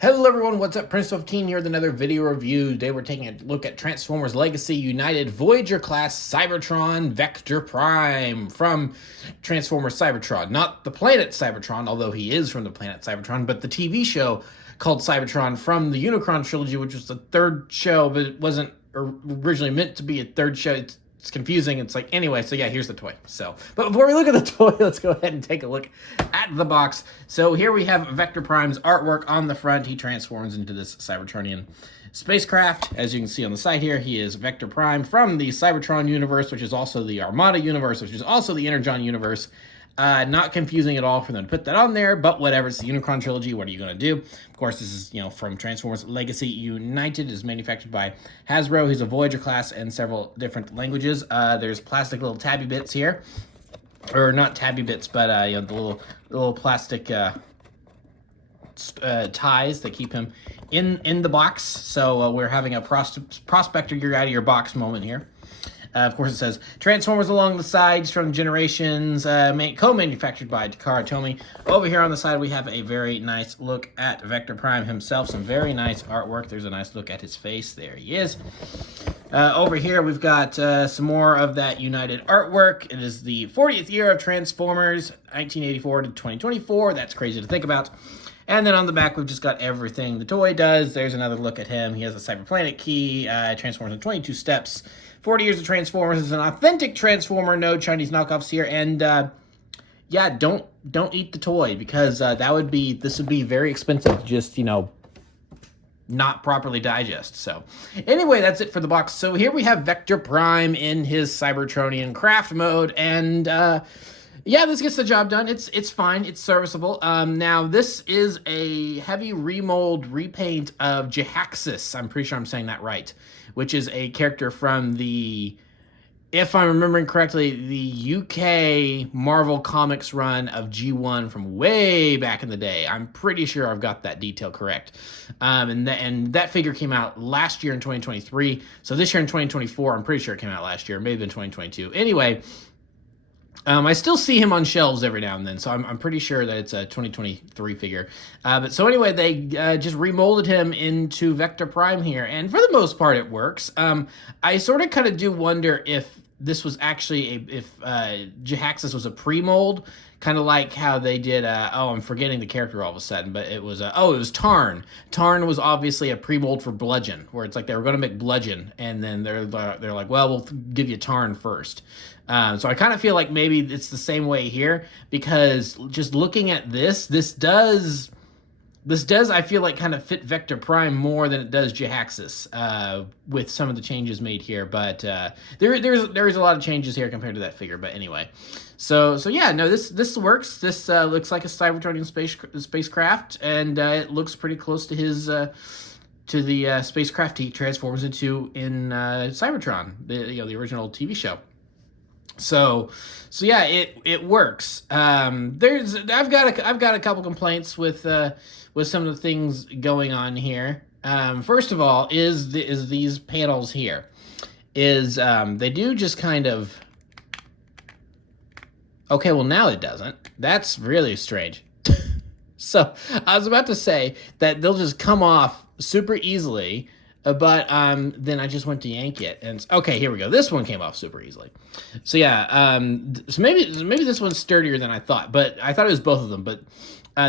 Hello everyone, what's up? Prince15 here with another video review. Today we're taking a look at Transformers Legacy United Voyager class Cybertron Vector Prime from Transformers Cybertron. Not the planet Cybertron, although he is from the planet Cybertron, but the TV show called Cybertron from the Unicron trilogy, which was the third show, but it wasn't originally meant to be a third show. It's confusing. It's like, anyway, so yeah, here's the toy. But before we look at the toy, let's go ahead and take a look at the box. So here we have Vector Prime's artwork on the front. He transforms into this Cybertronian spacecraft. As you can see on the side here, he is Vector Prime from the Cybertron universe, which is also the Armada universe, which is also the Energon universe. Not confusing at all for them to put that on there, but whatever. It's the Unicron trilogy. What are you going to do? Of course, this is, from Transformers Legacy United. It is manufactured by Hasbro. He's a Voyager class and several different languages. There's plastic little tabby bits here. Or not tabby bits, but the little plastic ties that keep him in the box. So we're having a prospector you're out of your box moment here. Of course, it says Transformers along the sides from Generations, co-manufactured by Takara Tomy. Over here on the side, we have a very nice look at Vector Prime himself. Some very nice artwork. There's a nice look at his face. There he is. Over here, we've got some more of that United artwork. It is the 40th year of Transformers, 1984 to 2024. That's crazy to think about. And then on the back, we've just got everything the toy does. There's another look at him. He has a Cyberplanet key, transforms in 22 steps. 40 years of Transformers is an authentic Transformer, no Chinese knockoffs here. And yeah, don't eat the toy, because this would be very expensive to just, not properly digest. So anyway, that's it for the box. So here we have Vector Prime in his Cybertronian craft mode, and yeah, this gets the job done. It's fine. It's serviceable. Now, this is a heavy remold repaint of Jihaxis. I'm pretty sure I'm saying that right, which is a character from the, if I'm remembering correctly, the UK Marvel Comics run of G1 from way back in the day. I'm pretty sure I've got that detail correct. And that figure came out last year in 2023. So this year in 2024, I'm pretty sure it came out last year. Maybe in 2022. Anyway, I still see him on shelves every now and then, so I'm pretty sure that it's a 2023 figure. But so anyway, they just remolded him into Vector Prime here, and for the most part, it works. I sort of kind of do wonder if this was actually if Jihaxis was a pre-mold, kind of like how they did. I'm forgetting the character all of a sudden, but it was it was Tarn. Tarn was obviously a pre-mold for Bludgeon, where it's like they were going to make Bludgeon, and then they're like, well, we'll give you Tarn first. So I kind of feel like maybe it's the same way here, because just looking at this does I feel like kind of fit Vector Prime more than it does Jihaxis, with some of the changes made here. But there's a lot of changes here compared to that figure. But anyway, so yeah, no, this works. This looks like a Cybertronian spacecraft, and it looks pretty close to his to the spacecraft he transforms into in Cybertron, the original TV show. So yeah, it works. I've got a couple complaints with some of the things going on here. First of all, is these panels here. They do just kind of, okay, well now it doesn't. That's really strange. So I was about to say that they'll just come off super easily, but then I just went to yank it, and okay, here we go. This one came off super easily. So yeah, so maybe this one's sturdier than I thought, but I thought it was both of them. But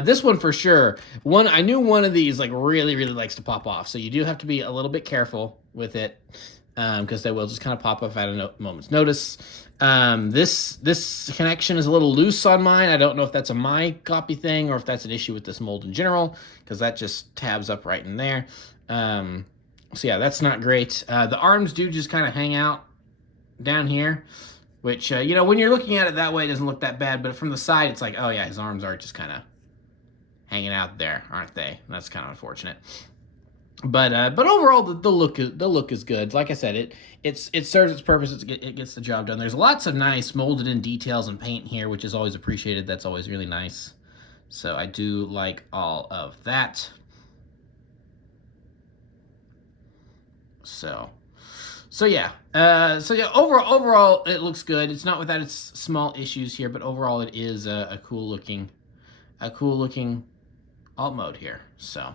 this one for sure. I knew one of these like really likes to pop off, so you do have to be a little bit careful with it, because they will just kind of pop off at a moment's notice. This connection is a little loose on mine. I don't know if that's a my copy thing or if that's an issue with this mold in general, because that just tabs up right in there. So yeah, that's not great. The arms do just kind of hang out down here, which, when you're looking at it that way, it doesn't look that bad. But from the side, it's like, oh yeah, his arms are just kind of hanging out there, aren't they? That's kind of unfortunate. But overall, the look is good. Like I said, it serves its purpose. It gets the job done. There's lots of nice molded in details and paint here, which is always appreciated. That's always really nice. So I do like all of that. So yeah, overall it looks good. It's not without its small issues here, but overall it is a cool looking alt mode here. So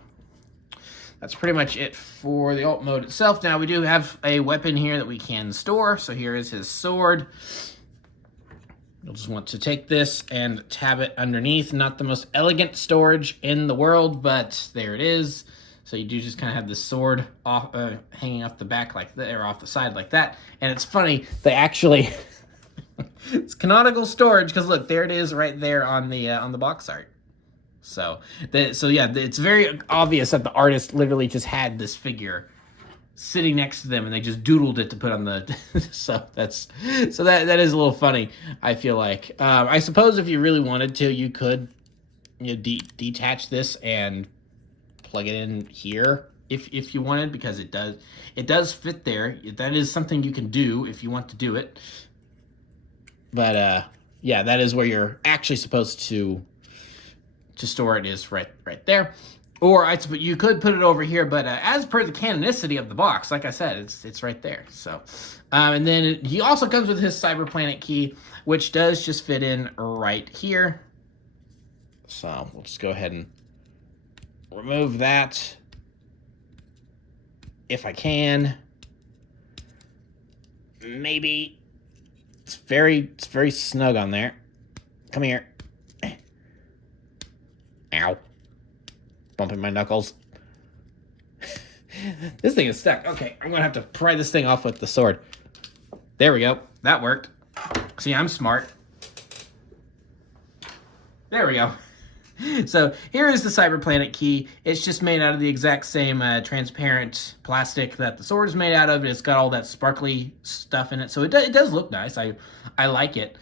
that's pretty much it for the alt mode itself. Now we do have a weapon here that we can store. So here is his sword. You'll just want to take this and tab it underneath. Not the most elegant storage in the world, but there it is. So you do just kind of have the sword off, hanging off the back like that, or off the side like that. And it's funny, they actually, it's canonical storage, because look, there it is right there on the box art. So yeah, it's very obvious that the artist literally just had this figure sitting next to them, and they just doodled it to put on the. That is a little funny. I feel like. I suppose if you really wanted to, you could, detach this and plug it in here if you wanted, because it does fit there. That is something you can do if you want to do it. But yeah, that is where you're actually supposed to store it, is right there. Or you could put it over here, but as per the canonicity of the box, like I said, it's right there. So, and then he also comes with his Cyberplanet key, which does just fit in right here. So we'll just go ahead and remove that if I can. Maybe it's very snug on there. Come here. Ow. Bumping my knuckles. This thing is stuck. Okay, I'm gonna have to pry this thing off with the sword. There we go. That worked. See, I'm smart. There we go. So here is the Cyberplanet key. It's just made out of the exact same transparent plastic that the sword is made out of. It's got all that sparkly stuff in it, so it does look nice. I like it.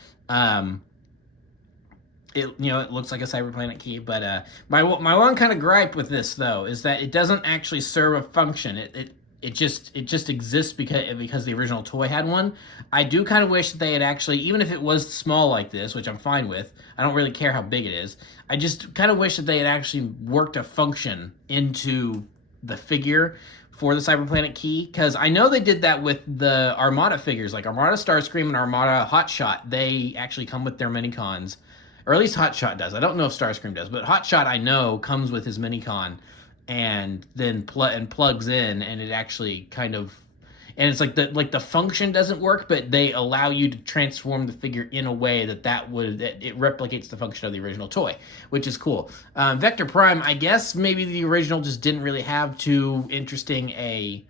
It looks like a Cyberplanet key, but my one kind of gripe with this though is that it doesn't actually serve a function. It just exists because the original toy had one. I do kind of wish that they had actually, even if it was small like this, which I'm fine with. I don't really care how big it is. I just kind of wish that they had actually worked a function into the figure for the Cyberplanet key, because I know they did that with the Armada figures, like Armada Starscream and Armada Hotshot. They actually come with their Minicons. Or at least Hotshot does. I don't know if Starscream does, but Hotshot I know comes with his Minicon, and then plugs in, and it actually kind of, and it's like the function doesn't work, but they allow you to transform the figure in a way that it replicates the function of the original toy, which is cool. Vector Prime, I guess maybe the original just didn't really have too interesting a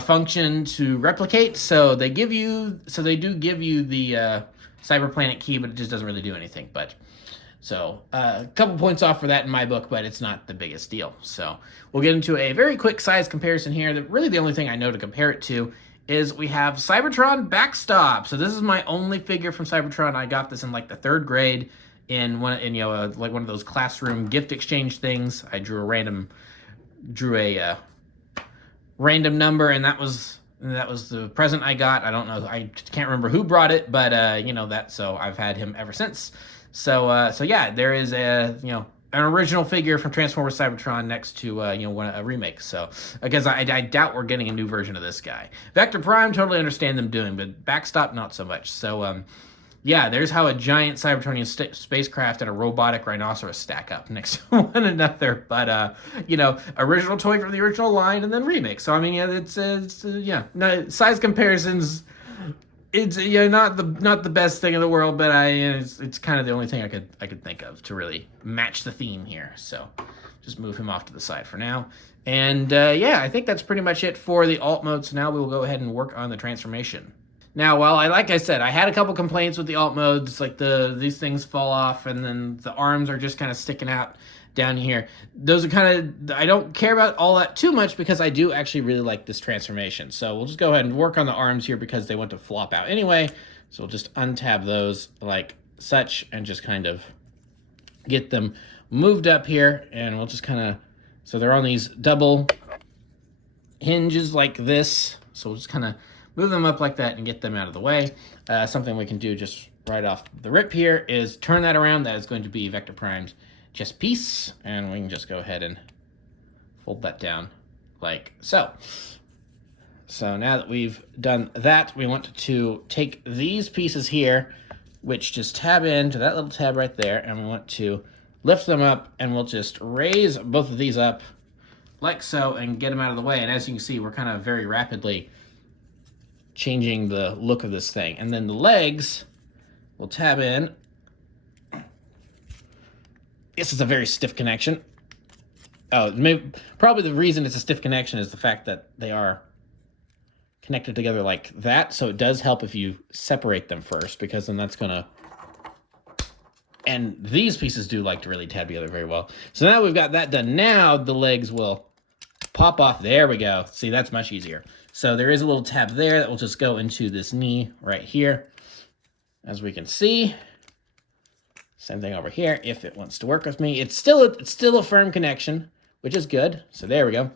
function to replicate, so they do give you the Cyberplanet key, but it just doesn't really do anything. But so a couple points off for that in my book, but it's not the biggest deal. So we'll get into a very quick size comparison here. Really the only thing I know to compare it to is we have Cybertron Backstop. So this is my only figure from Cybertron. I got this in like the 3rd grade in one of those classroom gift exchange things. I drew a random number, and that was the present I got. I don't know. I can't remember who brought it, but so I've had him ever since. So yeah, there is an original figure from Transformers Cybertron next to a remake. So because I doubt we're getting a new version of this guy. Vector Prime, totally understand them doing, but Backstop not so much. So yeah, there's how a giant Cybertronian spacecraft and a robotic rhinoceros stack up next to one another. But original toy from the original line and then remake. So I mean, yeah, no, size comparisons. It's not the best thing in the world, but it's kind of the only thing I could think of to really match the theme here. So just move him off to the side for now. And yeah, I think that's pretty much it for the alt mode. So now we will go ahead and work on the transformation. Now, like I said, I had a couple complaints with the alt modes, like these things fall off, and then the arms are just kind of sticking out down here. Those are kind of, I don't care about all that too much because I do actually really like this transformation. So we'll just go ahead and work on the arms here because they want to flop out anyway. So we'll just untab those like such and just kind of get them moved up here, and we'll just kind of, so they're on these double hinges like this. So we'll just kind of move them up like that and get them out of the way. Something we can do just right off the rip here is turn that around. That is going to be Vector Prime's chest piece, and we can just go ahead and fold that down like so. So now that we've done that, we want to take these pieces here, which just tab into that little tab right there, and we want to lift them up, and we'll just raise both of these up like so, and get them out of the way. And as you can see, we're kind of very rapidly changing the look of this thing. And then the legs will tab in. This is a very stiff connection. Oh, probably the reason it's a stiff connection is the fact that they are connected together like that. So it does help if you separate them first, because then that's going to... And these pieces do like to really tab together very well. So now we've got that done. Now the legs will pop off. There we go. See, that's much easier. So there is a little tab there that will just go into this knee right here. As we can see. Same thing over here. If it wants to work with me, it's still a firm connection, which is good. So there we go.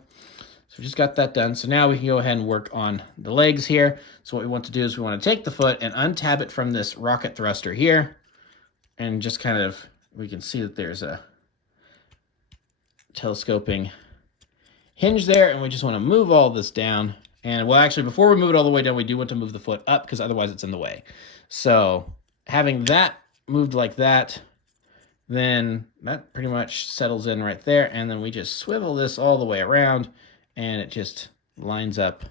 So we just got that done. So now we can go ahead and work on the legs here. So what we want to do is we want to take the foot and untab it from this rocket thruster here. And just kind of, we can see that there's a telescoping hinge there. And we just want to move all this down. And well, actually, before we move it all the way down, we do want to move the foot up, because otherwise it's in the way. So having that moved like that, then that pretty much settles in right there. And then we just swivel this all the way around, and it just lines up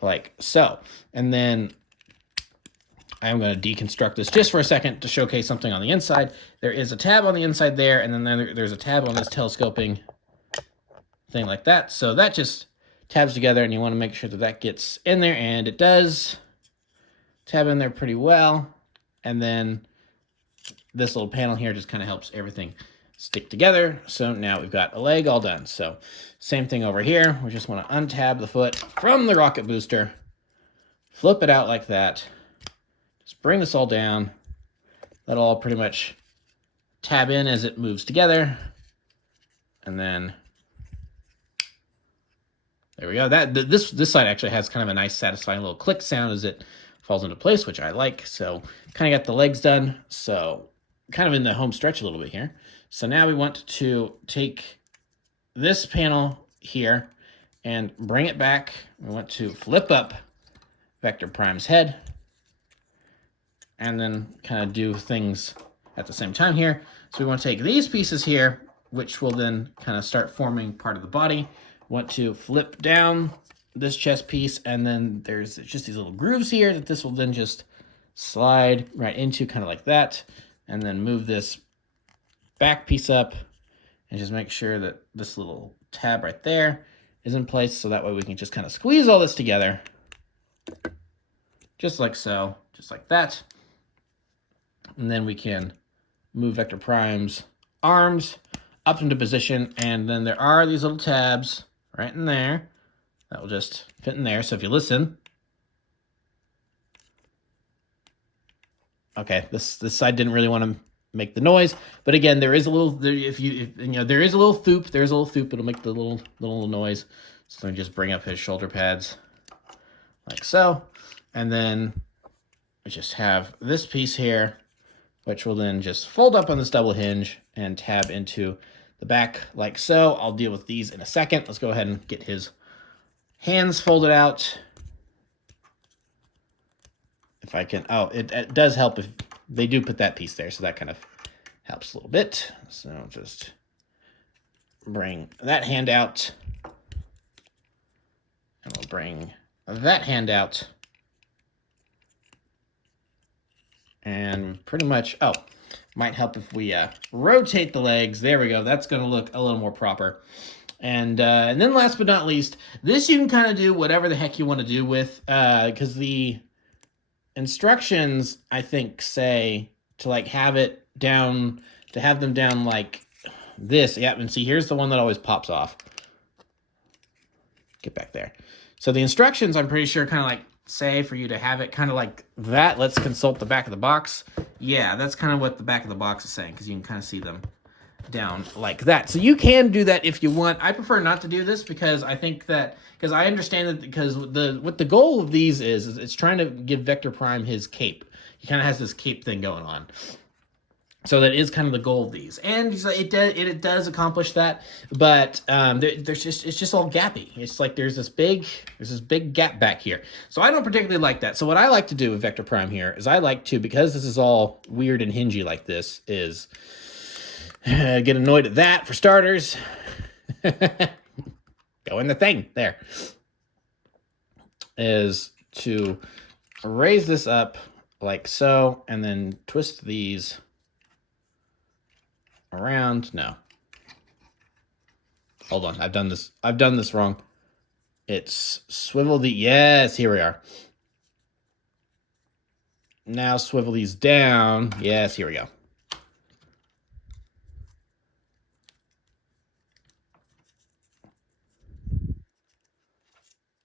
like so. And then I'm going to deconstruct this just for a second to showcase something on the inside. There is a tab on the inside there, and then there's a tab on this telescoping thing like that. So that just tabs together, and you want to make sure that that gets in there, and it does tab in there pretty well. And then this little panel here just kind of helps everything stick together. So now we've got a leg all done. So same thing over here. We just want to untab the foot from the rocket booster, flip it out like that. Just bring this all down. That'll all pretty much tab in as it moves together. And then there we go. This side actually has kind of a nice satisfying little click sound as it falls into place, which I like. So kind of got the legs done. So kind of in the home stretch a little bit here. So now we want to take this panel here and bring it back. We want to flip up Vector Prime's head and then kind of do things at the same time here. So we want to take these pieces here, which will then kind of start forming part of the body. Want to flip down this chest piece, and then there's just these little grooves here that this will then just slide right into, kind of like that, and then move this back piece up and just make sure that this little tab right there is in place, so that way we can just kind of squeeze all this together just like so, just like that. And then we can move Vector Prime's arms up into position, and then there are these little tabs right in there that will just fit in there. So if you listen, okay, this side didn't really want to make the noise, but again, there is a little, there is a little thoop. There's a little thoop. It'll make the little noise. So let me just bring up his shoulder pads like so, and then we just have this piece here, which will then just fold up on this double hinge and tab into the back like so. I'll deal with these in a second. Let's go ahead and get his hands folded out. If I can, oh, it does help if they do put that piece there, so that kind of helps a little bit. So just bring that hand out, and we'll bring that hand out. And pretty much, oh, might help if we rotate the legs. There we go. That's going to look a little more proper. And then last but not least, this you can kind of do whatever the heck you want to do with, because the instructions, I think, say to like have it down, to have them down like this. Yeah, and see, here's the one that always pops off. Get back there. So the instructions, I'm pretty sure, kind of like say for you to have it kind of like that. Let's consult the back of the box. Yeah, that's kind of what the back of the box is saying, because you can kind of see them down like that. So you can do that if you want. I prefer not to do this because I think that, because I understand that, because what the goal of these is it's trying to give Vector Prime his cape. He kind of has this cape thing going on. So that is kind of the goal of these, and it does accomplish that. But it's just all gappy. It's like there's this big gap back here. So I don't particularly like that. So what I like to do with Vector Prime here is I like to, because this is all weird and hingy like this, is get annoyed at that for starters. go in the thing. There. Is to raise this up like so, and then twist these around. No. Hold on. I've done this wrong. It's swivel the, yes, here we are. Now swivel these down. Yes, here we go.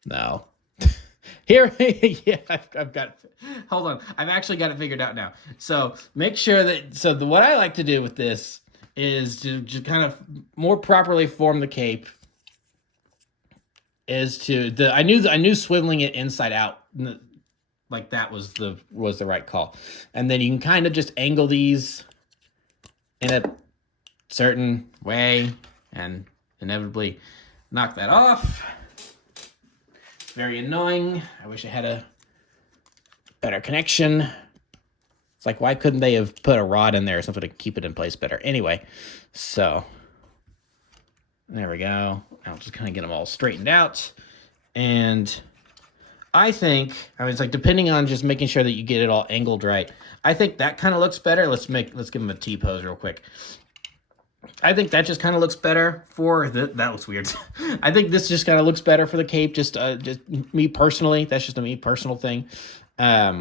No. Here, yeah, I've got, hold on. I've actually got it figured out now. So make sure that, what I like to do with this is to just kind of more properly form the cape is I knew swiveling it inside out like that was the right call. And then you can kind of just angle these in a certain way and inevitably knock that off. Very annoying. I wish I had a better connection. It's like, why couldn't they have put a rod in there or something to keep it in place better? Anyway, so there we go. I'll just kind of get them all straightened out. And I think, it's like, depending on just making sure that you get it all angled right, I think that kind of looks better. Let's give them a T-pose real quick. I think that just kind of looks better for that looks weird. I think this just kind of looks better for the cape. Just me personally. That's just a me personal thing. I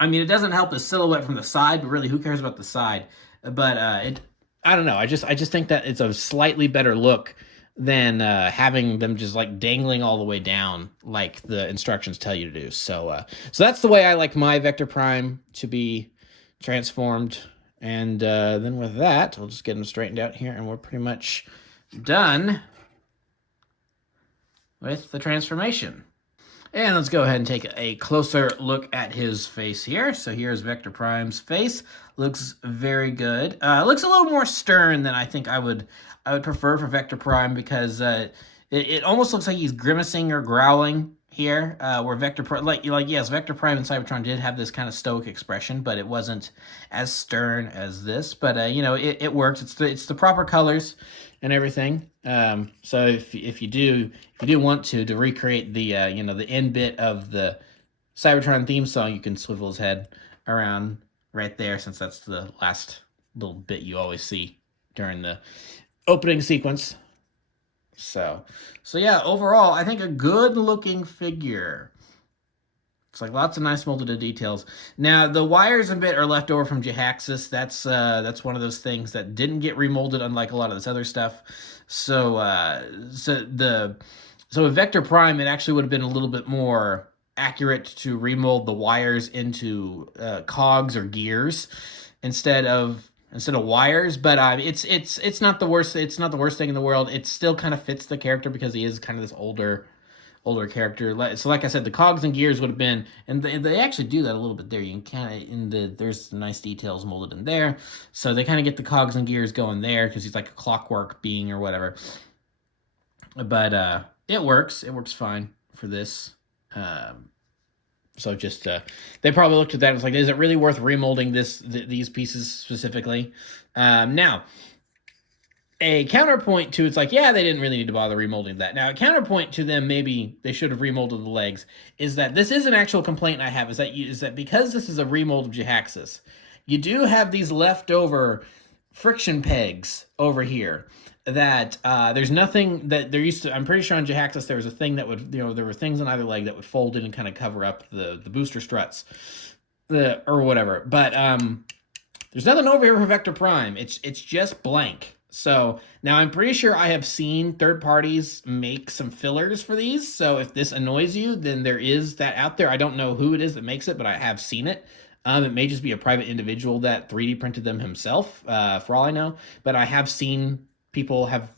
mean, it doesn't help the silhouette from the side, but really, who cares about the side? But I don't know. I just think that it's a slightly better look than having them just like dangling all the way down like the instructions tell you to do. So that's the way I like my Vector Prime to be transformed. And then with that, we'll just get them straightened out here, and we're pretty much done with the transformation. And let's go ahead and take a closer look at his face here. So here's Vector Prime's face. Looks very good. Looks a little more stern than I think I would prefer for Vector Prime, because it almost looks like he's grimacing or growling here, where Vector Prime, yes, Vector Prime and Cybertron did have this kind of stoic expression, but it wasn't as stern as this. But it works. It's the proper colors and everything. So if you do want to recreate the the end bit of the Cybertron theme song, you can swivel his head around right there, since that's the last little bit you always see during the opening sequence. So yeah, overall, I think a good-looking figure. It's like lots of nice molded details. Now, the wires a bit are left over from Jhaxus. That's one of those things that didn't get remolded, unlike a lot of this other stuff. So with Vector Prime, it actually would have been a little bit more accurate to remold the wires into cogs or gears instead of wires. But it's not the worst. It's not the worst thing in the world. It still kind of fits the character, because he is kind of this older character. So like I said, the cogs and gears would have been, and they actually do that a little bit there. You can kind of, there's some nice details molded in there. So they kind of get the cogs and gears going there, because he's like a clockwork being or whatever. But it works. It works fine for this. So just they probably looked at that and was like, is it really worth remolding these pieces specifically? Now, a counterpoint to, it's like, yeah, they didn't really need to bother remolding that. Now, a counterpoint to them, maybe they should have remolded the legs, is that this is an actual complaint I have, is that because this is a remold of Jhaxus, you do have these leftover friction pegs over here that there's nothing that there used to. I'm pretty sure on Jhaxus there was a thing that would, there were things on either leg that would fold in and kind of cover up the booster struts, or whatever. But there's nothing over here for Vector Prime. It's just blank. So now I'm pretty sure I have seen third parties make some fillers for these. So if this annoys you, then there is that out there. I don't know who it is that makes it, but I have seen it. It may just be a private individual that 3D printed them himself, for all I know. But I have seen people have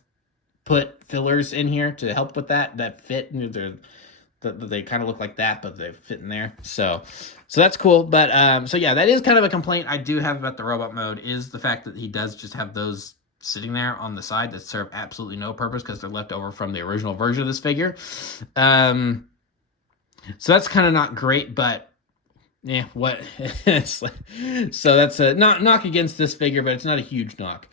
put fillers in here to help with that fit. They kind of look like that, but they fit in there. So that's cool. But so yeah, that is kind of a complaint I do have about the robot mode, is the fact that he does just have those sitting there on the side that serve absolutely no purpose, because they're left over from the original version of this figure. So that's kind of not great, but yeah, what? So that's a knock against this figure, but it's not a huge knock.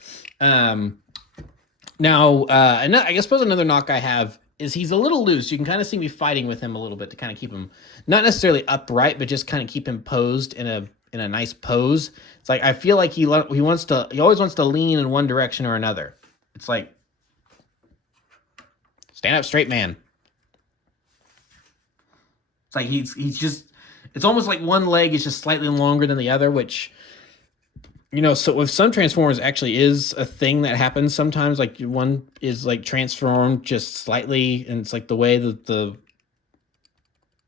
Now, I suppose another knock I have is he's a little loose. You can kind of see me fighting with him a little bit to kind of keep him not necessarily upright, but just kind of keep him posed in a nice pose. It's like I feel like he always wants to lean in one direction or another. It's like stand up straight, man. It's like he's just it's almost like one leg is just slightly longer than the other, which so with some Transformers actually is a thing that happens sometimes. Like one is like transformed just slightly, and it's like the way that the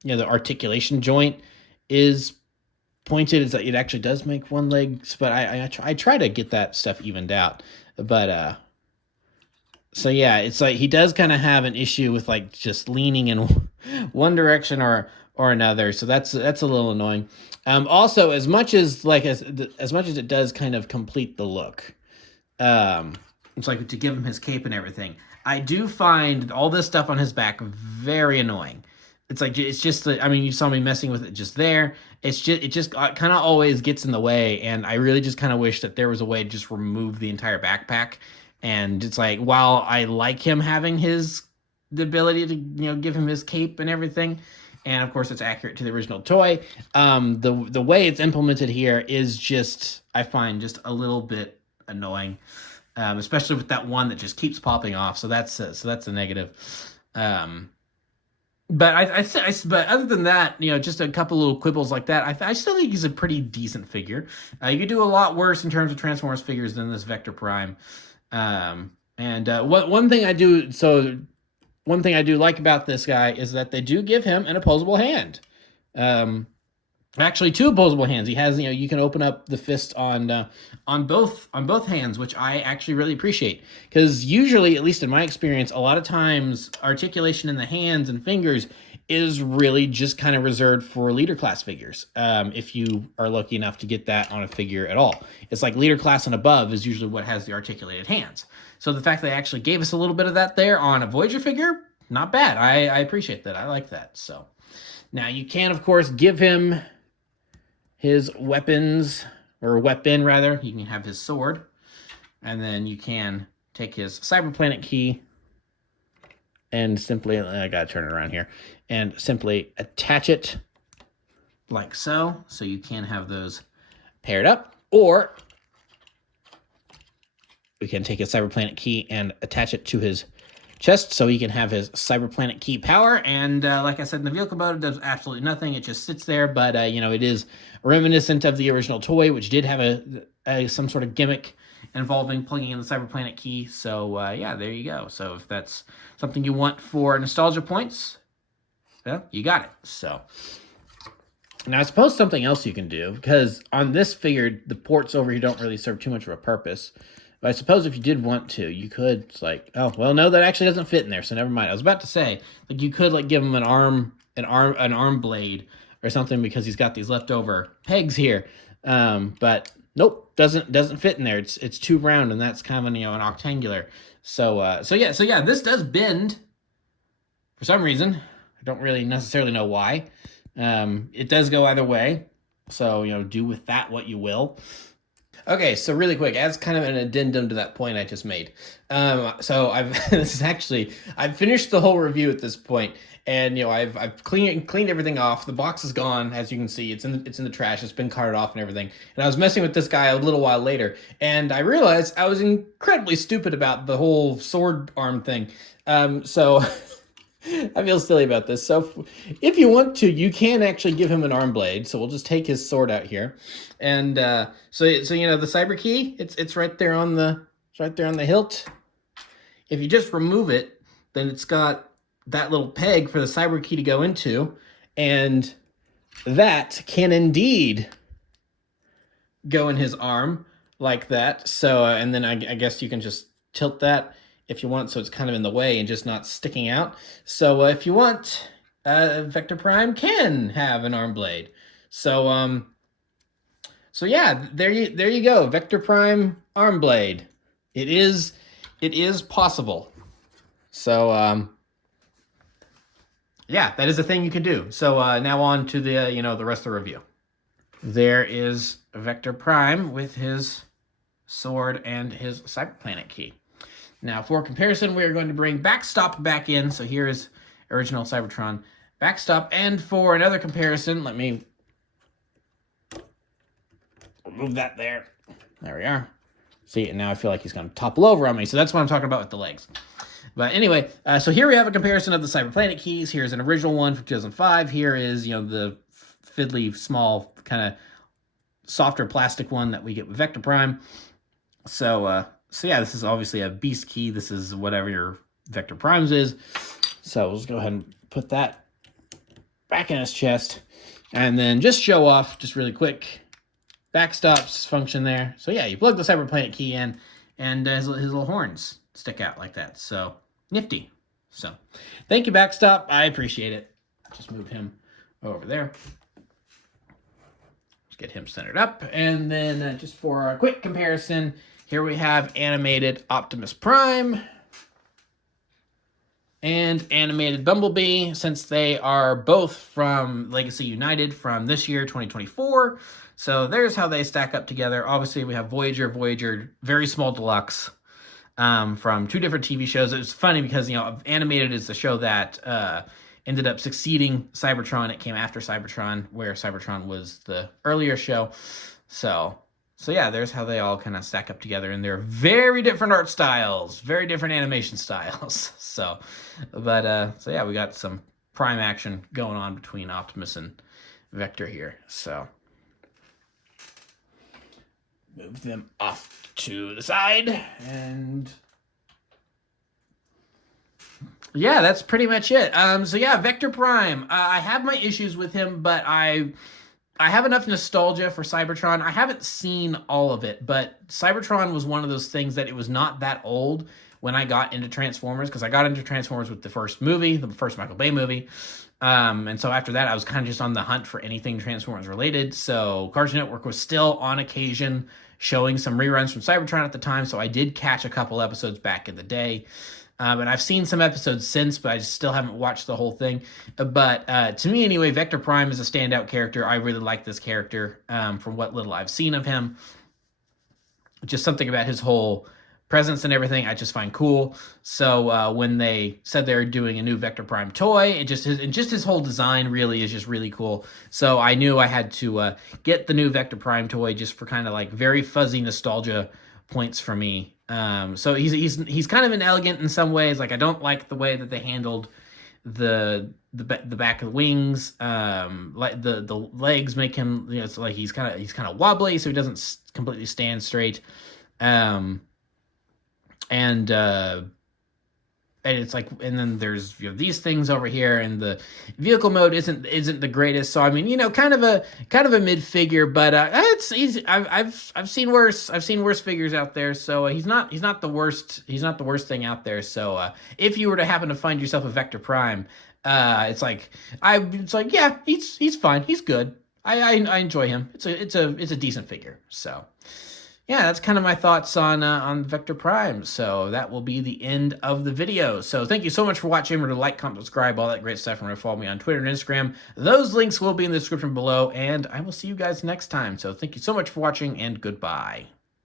articulation joint is pointed is that it actually does make one leg. But I try to get that stuff evened out. But so yeah, it's like he does kind of have an issue with like just leaning in one direction or another. So that's a little annoying. Also, as much as it does kind of complete the look, it's like to give him his cape and everything. I do find all this stuff on his back very annoying. It's just you saw me messing with it just there. It just kind of always gets in the way, and I really just kind of wish that there was a way to just remove the entire backpack. And it's like, while I like him having the ability to give him his cape and everything, and of course it's accurate to the original toy, the way it's implemented here is just, I find, just a little bit annoying, especially with that one that just keeps popping off. So that's a negative. But but other than that, just a couple little quibbles like that, I still think he's a pretty decent figure. You could do a lot worse in terms of Transformers figures than this Vector Prime. One thing I do like about this guy is that they do give him an opposable hand. Actually, two opposable hands. He has, you can open up the fist on both hands, which I actually really appreciate, because usually, at least in my experience, a lot of times articulation in the hands and fingers is really just kind of reserved for leader class figures. If you are lucky enough to get that on a figure at all, it's like leader class and above is usually what has the articulated hands. So the fact they actually gave us a little bit of that there on a Voyager figure, not bad. I appreciate that. I like that. So now you can, of course, give him his weapons, or weapon rather. You can have his sword, and then you can take his Cyberplanet key and simply, I gotta turn it around here, and simply attach it like so. So you can have those paired up, or we can take his Cyberplanet key and attach it to his chest so he can have his Cyberplanet key power. And like I said, in the vehicle mode, it does absolutely nothing. It just sits there, but it is reminiscent of the original toy, which did have some sort of gimmick involving plugging in the Cyberplanet key. So yeah, there you go. So if that's something you want for nostalgia points, well, you got it. So now I suppose something else you can do, because on this figure, the ports over here don't really serve too much of a purpose. But I suppose if you did want to, you could, it's like, oh, well, no, that actually doesn't fit in there, so never mind. I was about to say, like, you could, like, give him an arm blade or something, because he's got these leftover pegs here. But nope, doesn't fit in there. It's too round, and that's kind of an octangular. So yeah, this does bend for some reason. I don't really necessarily know why. It does go either way. So, do with that what you will. Okay, so really quick, as kind of an addendum to that point I just made. So I've I've finished the whole review at this point, and I've cleaned everything off. The box is gone, as you can see. It's in the trash. It's been carted off and everything. And I was messing with this guy a little while later, and I realized I was incredibly stupid about the whole sword arm thing. So I feel silly about this. So if you want to, you can actually give him an arm blade. So we'll just take his sword out here. And so the cyber key, it's right there on the hilt. If you just remove it, then it's got that little peg for the cyber key to go into, and that can indeed go in his arm like that. So and then I guess you can just tilt that if you want, so it's kind of in the way and just not sticking out. So if you want, Vector Prime can have an arm blade. So yeah, there you go, Vector Prime arm blade. It is possible. So yeah, that is a thing you can do. So now on to the the rest of the review. There is Vector Prime with his sword and his Cyberplanet key. Now, for comparison, we are going to bring Backstop back in. So here is original Cybertron Backstop. And for another comparison, let me remove that there. There we are. See, and now I feel like he's going to topple over on me. So that's what I'm talking about with the legs. But anyway, so here we have a comparison of the Cyberplanet keys. Here's an original one from 2005. Here is, the fiddly, small, kind of softer plastic one that we get with Vector Prime. So yeah, this is obviously a Beast key. This is whatever your Vector Primes is. So let's go ahead and put that back in his chest. And then just show off, just really quick, Backstop's function there. So yeah, you plug the Cyberplanet key in, and his little horns stick out like that. So nifty. So thank you, Backstop. I appreciate it. Just move him over there. Let's get him centered up. And then just for a quick comparison, here we have animated Optimus Prime and animated Bumblebee, since they are both from Legacy United from this year, 2024. So there's how they stack up together. Obviously, we have Voyager, very small deluxe, from two different TV shows. It's funny because, Animated is the show that ended up succeeding Cybertron. It came after Cybertron, where Cybertron was the earlier show. So yeah, there's how they all kind of stack up together, and they're very different art styles, very different animation styles. So yeah, we got some Prime action going on between Optimus and Vector here. So move them off to the side, and yeah, that's pretty much it. So yeah, Vector Prime. I have my issues with him, but I have enough nostalgia for Cybertron. I haven't seen all of it, but Cybertron was one of those things that it was not that old when I got into Transformers, because I got into Transformers with the first movie, the first Michael Bay movie. And so after that, I was kind of just on the hunt for anything Transformers related. So Cartoon Network was still on occasion showing some reruns from Cybertron at the time, so I did catch a couple episodes back in the day. And I've seen some episodes since, but I still haven't watched the whole thing. But to me, anyway, Vector Prime is a standout character. I really like this character from what little I've seen of him. Just something about his whole presence and everything I just find cool. So when they said they were doing a new Vector Prime toy, his whole design really is just really cool. So I knew I had to get the new Vector Prime toy just for kind of like very fuzzy nostalgia points for me. So he's kind of inelegant in some ways. Like, I don't like the way that they handled the back of the wings. Like the legs make him, it's like he's kind of wobbly, so he doesn't completely stand straight. And it's like, and then there's these things over here, and the vehicle mode isn't the greatest. So I mean, kind of a mid figure, but it's easy. I've seen worse. I've seen worse figures out there. So he's not the worst. He's not the worst thing out there. So if you were to happen to find yourself a Vector Prime, it's like yeah, he's fine. He's good. I enjoy him. It's a decent figure. So yeah, that's kind of my thoughts on Vector Prime. So that will be the end of the video. So thank you so much for watching. Remember to like, comment, subscribe, all that great stuff. Remember to follow me on Twitter and Instagram. Those links will be in the description below, and I will see you guys next time. So thank you so much for watching, and goodbye.